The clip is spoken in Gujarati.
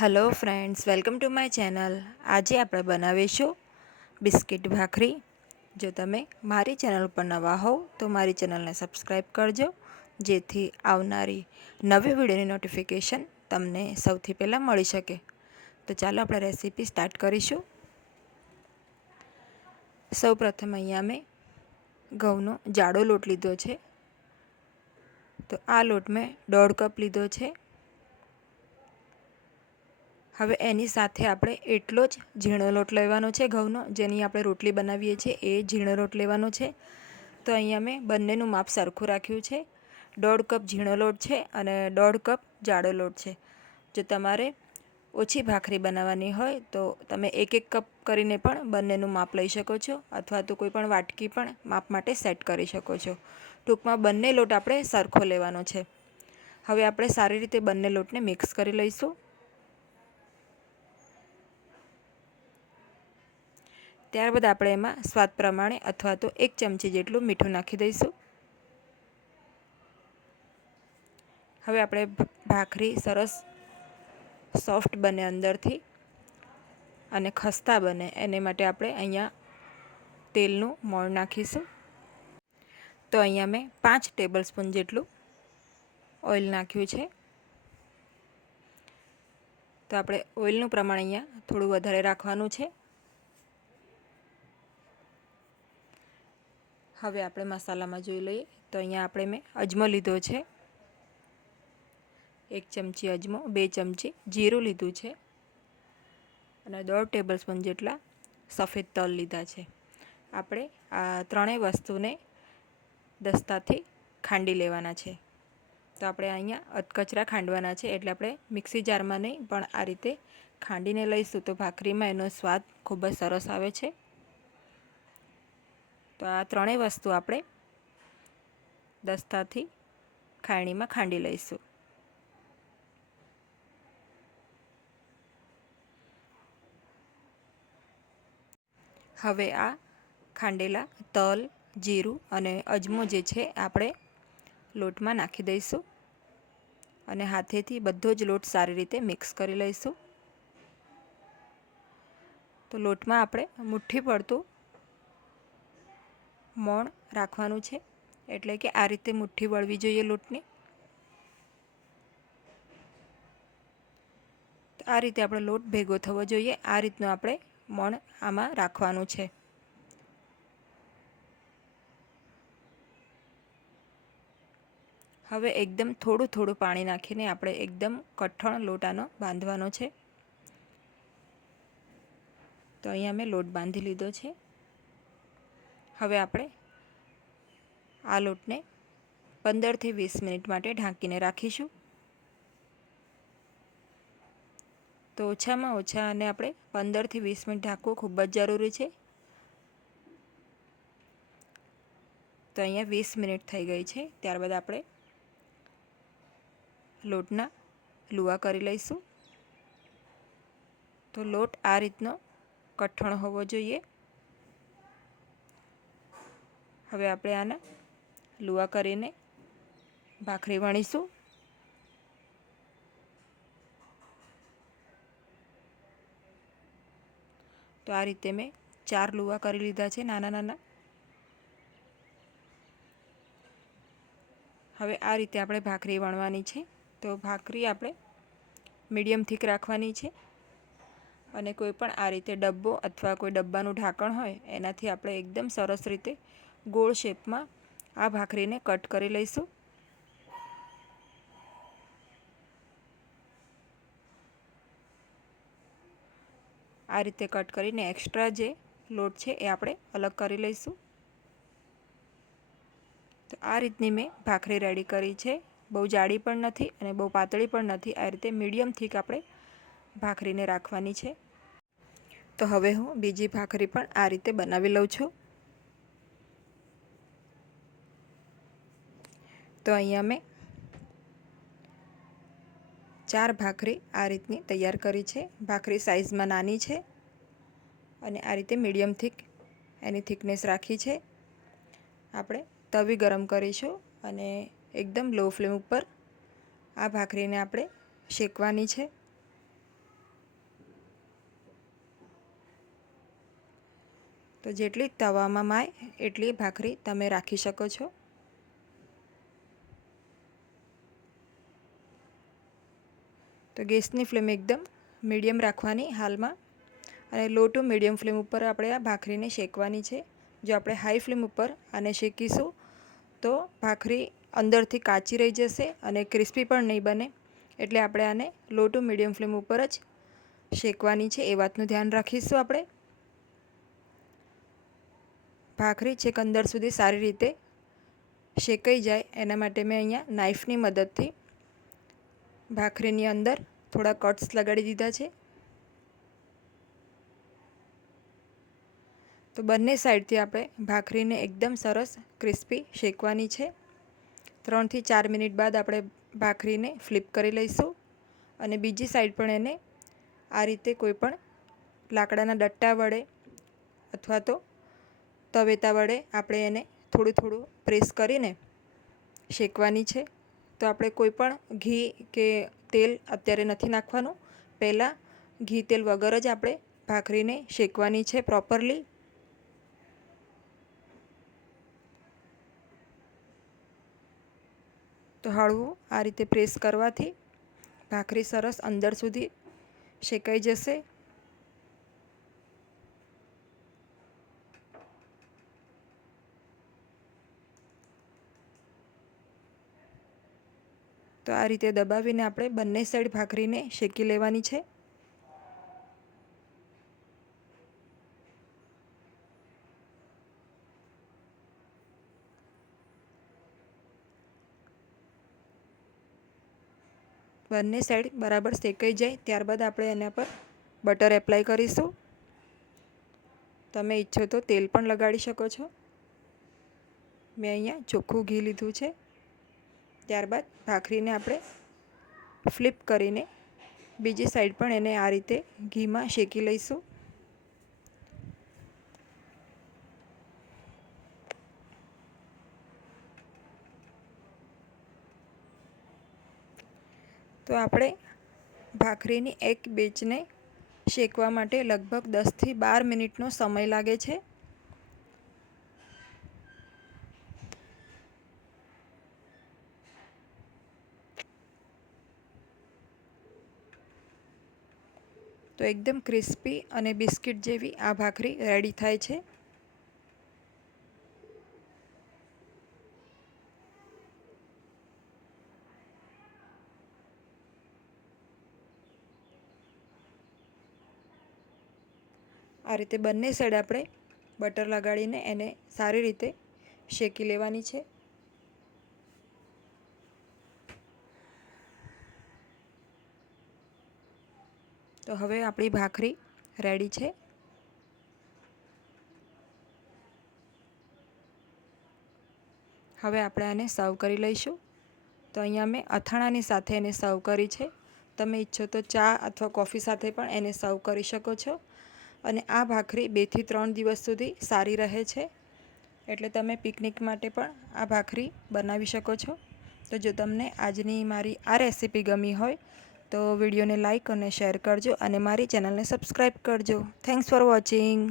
Hello friends welcome to my channel આજે આપણે બનાવીશું બિસ્કિટ ભાખરી. જો તમે મારી ચેનલ ઉપર નવા હોવ, તો મારી ચેનલને સબસ્ક્રાઈબ કરજો, જેથી આવનારી નવી વિડીયોની નોટિફિકેશન તમને સૌથી પહેલાં મળી શકે. તો ચાલો આપણે રેસીપી સ્ટાર્ટ કરીશું. સૌ પ્રથમ અહીંયા મેં ઘઉંનો જાડો લોટ લીધો છે. તો આ લોટ મેં દોઢ કપ લીધો છે. હવે એની સાથે આપણે એટલો જ ઝીણો લોટ લેવાનો છે ઘઉંનો, જેની આપણે રોટલી બનાવીએ છીએ, એ ઝીણો લોટ લેવાનો છે. તો અહીંયા મેં બંનેનું માપ સરખું રાખ્યું છે. દોઢ કપ ઝીણો લોટ છે અને દોઢ કપ જાડો લોટ છે. જો તમારે ઓછી ભાખરી બનાવવાની હોય, તો તમે એક એક કપ કરીને પણ બંનેનું માપ લઈ શકો છો, અથવા તો કોઈ પણ વાટકી પણ માપ માટે સેટ કરી શકો છો. ટૂંકમાં બંને લોટ આપણે સરખો લેવાનો છે. હવે આપણે સારી રીતે બંને લોટને મિક્સ કરી લઈશું. ત્યારબાદ આપણે એમાં સ્વાદ પ્રમાણે અથવા તો એક ચમચી જેટલું મીઠું નાખી દઈશું. હવે આપણે ભાખરી સરસ સોફ્ટ બને અંદરથી અને ખસ્તા બને, એને માટે આપણે અહીંયા તેલનું મોણ નાખીશું. તો અહીંયા મેં પાંચ ટેબલ સ્પૂન જેટલું ઓઇલ નાખ્યું છે. તો આપણે ઓઇલનું પ્રમાણ અહીંયા થોડું વધારે રાખવાનું છે. હવે આપણે મસાલામાં જોઈ લઈએ. તો અહીંયા આપણે મેં અજમો લીધો છે. એક ચમચી અજમો, બે ચમચી જીરું લીધું છે. અને દોઢ ટેબલ સ્પૂન જેટલા સફેદ તલ લીધા છે. આપણે આ ત્રણેય વસ્તુને દસ્તાથી ખાંડી લેવાના છે. તો આપણે અહીંયા અધકચરા ખાંડવાના છે એટલે આપણે મિક્સી જારમાં નહીં, પણ આ રીતે ખાંડીને લઈશું તો ભાખરીમાં એનો સ્વાદ ખૂબ જ સરસ આવે છે. તો આ ત્રણેય વસ્તુ આપણે દસ્તાથી ખાયણીમાં ખાંડી લઈશું. હવે આ ખાંડેલા તલ, જીરું અને અજમો જે છે આપણે લોટમાં નાખી દઈશું અને હાથેથી બધો જ લોટ સારી રીતે મિક્સ કરી લઈશું. તો લોટમાં આપણે મુઠ્ઠી પડતું મોણ રાખવાનું છે. એટલે કે આ રીતે મુઠ્ઠી વળવી જોઈએ લોટની. આ રીતે આપણે લોટ ભેગો થવો જોઈએ. આ રીતનું આપણે મોણ આમાં રાખવાનું છે. હવે એકદમ થોડું થોડું પાણી નાખીને આપણે એકદમ કઠણ લોટાનો બાંધવાનો છે. તો અહીંયા મેં લોટ બાંધી લીધો છે. હવે આપણે આ લોટને પંદરથી વીસ મિનિટ માટે ઢાંકીને રાખીશું. તો ઓછામાં ઓછા અને આપણે પંદરથી વીસ મિનિટ ઢાંકવું ખૂબ જ જરૂરી છે. તો અહીંયા વીસ મિનિટ થઈ ગઈ છે. ત્યારબાદ આપણે લોટના લુવા કરી લઈશું. તો લોટ આ રીતનો કઠણ હોવો જોઈએ. હવે આપણે આને લુવા કરીને ભાખરી વણીશું. તો આ રીતે મેં ચાર લુવા કરી લીધા છે નાના નાના. હવે આ રીતે આપણે ભાખરી વણવાની છે. તો ભાખરી આપણે મીડિયમ થીક રાખવાની છે. અને કોઈ પણ આ રીતે ડબ્બો અથવા કોઈ ડબ્બાનું ઢાંકણ હોય, એનાથી આપણે એકદમ સરસ રીતે ગોળ શેપમાં આ ભાખરીને કટ કરી લઈશું. આ રીતે કટ કરીને એક્સ્ટ્રા જે લોટ છે એ આપણે અલગ કરી લઈશું. તો આ રીતની મેં ભાખરી રેડી કરી છે. બહુ જાડી પણ નથી અને બહુ પાતળી પણ નથી. આ રીતે મીડિયમ થીક આપણે ભાખરીને રાખવાની છે. તો હવે હું બીજી ભાખરી પણ આ રીતે બનાવી લઉં છું. તો અહીંયા મેં ચાર ભાખરી આ રીતની તૈયાર કરી છે. ભાખરી સાઇઝમાં નાની છે અને આ રીતે મીડિયમ થીક એની થિકનેસ રાખી છે. આપણે તવી ગરમ કરીશું અને એકદમ લો ફ્લેમ ઉપર આ ભાખરીને આપણે શેકવાની છે. તો જેટલી તવામાં માય, એટલી ભાખરી તમે રાખી શકો છો. તો ગેસની ફ્લેમ એકદમ મીડિયમ રાખવાની હાલમાં. અને લો ટુ મીડિયમ ફ્લેમ ઉપર આપણે આ ભાખરીને શેકવાની છે. જો આપણે હાઈ ફ્લેમ ઉપર આને શેકીશું, તો ભાખરી અંદરથી કાચી રહી જશે અને ક્રિસ્પી પણ નહીં બને. એટલે આપણે આને લો ટુ મીડિયમ ફ્લેમ ઉપર જ શેકવાની છે, એ વાતનું ધ્યાન રાખીશું આપણે. ભાખરી છેક અંદર સુધી સારી રીતે શેકાઈ જાય, એના માટે મેં અહીંયા નાઈફની મદદથી ભાખરીની અંદર થોડા કટ્સ લગાડી દીધા છે. તો બંને સાઈડથી આપણે ભાખરીને એકદમ સરસ ક્રિસ્પી શેકવાની છે. ત્રણથી ચાર મિનિટ બાદ આપણે ભાખરીને ફ્લિપ કરી લઈશું અને બીજી સાઈડ પણ એને આ રીતે કોઈ પણ લાકડાના ડટ્ટા વડે અથવા તો તવેતા વડે આપણે એને થોડું થોડું પ્રેસ કરીને શેકવાની છે. તો આપણે કોઈ પણ ઘી કે તેલ અત્યારે નથી નાખવાનું. પહેલાં ઘી તેલ વગર જ આપણે ભાખરીને શેકવાની છે પ્રોપરલી તો હળવું આ રીતે પ્રેસ કરવાથી ભાખરી સરસ અંદર સુધી શેકાઈ જશે. તો આ રીતે દબાવીને આપણે બંને સાઈડ ભાખરીને શેકી લેવાની છે. બંને સાઈડ બરાબર શેકાઈ જાય, ત્યારબાદ આપણે એના પર બટર એપ્લાય કરીશું. તમે ઈચ્છો તો તેલ પણ લગાડી શકો છો. મેં અહીંયા ચોખ્ખું ઘી લીધું છે. ત્યારબાદ ભાખરીને આપણે ફ્લિપ કરીને બીજી સાઈડ પણ એને આ રીતે ઘીમાં શેકી લઈશું. તો આપણે ભાખરીની એક બેચને શેકવા માટે લગભગ દસથી બાર મિનિટનો સમય લાગે છે. તો એકદમ ક્રિસ્પી અને બિસ્કિટ જેવી આ ભાખરી રેડી થાય છે. આ રીતે બંને સાઈડ આપણે બટર લગાડીને એને સારી રીતે શેકી લેવાની છે. તો હવે આપણી ભાખરી રેડી છે. હવે આપણે આને સર્વ કરી લઈશું. તો અહીંયા મેં અથાણાની સાથે એને સર્વ કરી છે. તમે ઈચ્છો તો ચા અથવા કોફી સાથે પણ એને સર્વ કરી શકો છો. અને આ ભાખરી બેથી ત્રણ દિવસ સુધી સારી રહે છે. એટલે તમે પિકનિક માટે પણ આ ભાખરી બનાવી શકો છો. તો જો તમને આજની મારી આ રેસીપી ગમી હોય તો વિડીયોને લાઇક અને શેર કરજો અને મારી ચેનલને સબસ્ક્રાઈબ કરજો. Thanks for watching